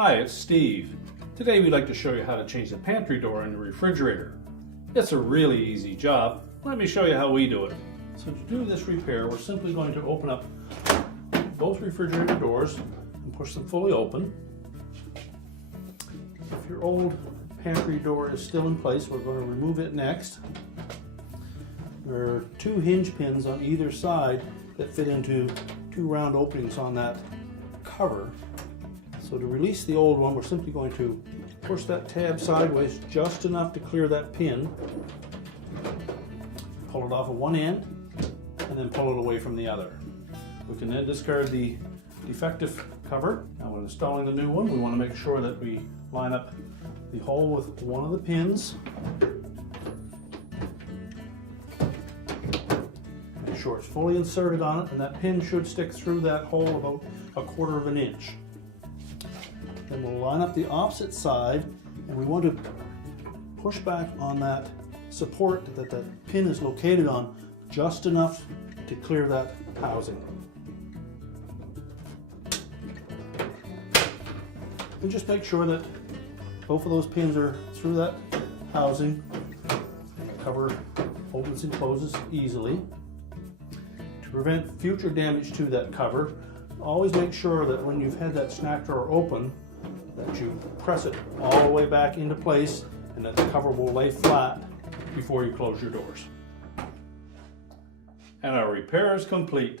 Hi, it's Steve. Today we'd like to show you how to change the pantry door in the refrigerator. It's a really easy job. Let me show you how we do it. So to do this repair, we're simply going to open up both refrigerator doors and push them fully open. If your old pantry door is still in place, we're going to remove it next. There are two hinge pins on either side that fit into two round openings on that cover. So to release the old one, we're simply going to push that tab sideways just enough to clear that pin. Pull it off of one end and then pull it away from the other. We can then discard the defective cover. Now when installing the new one, we want to make sure that we line up the hole with one of the pins. Make sure it's fully inserted on it, and that pin should stick through that hole about 1/4 of an inch. Then we'll line up the opposite side, and we want to push back on that support that the pin is located on just enough to clear that housing. And just make sure that both of those pins are through that housing. The cover opens and closes easily. To prevent future damage to that cover, always make sure that when you've had that snack drawer open, that you press it all the way back into place and that the cover will lay flat before you close your doors. And our repair is complete.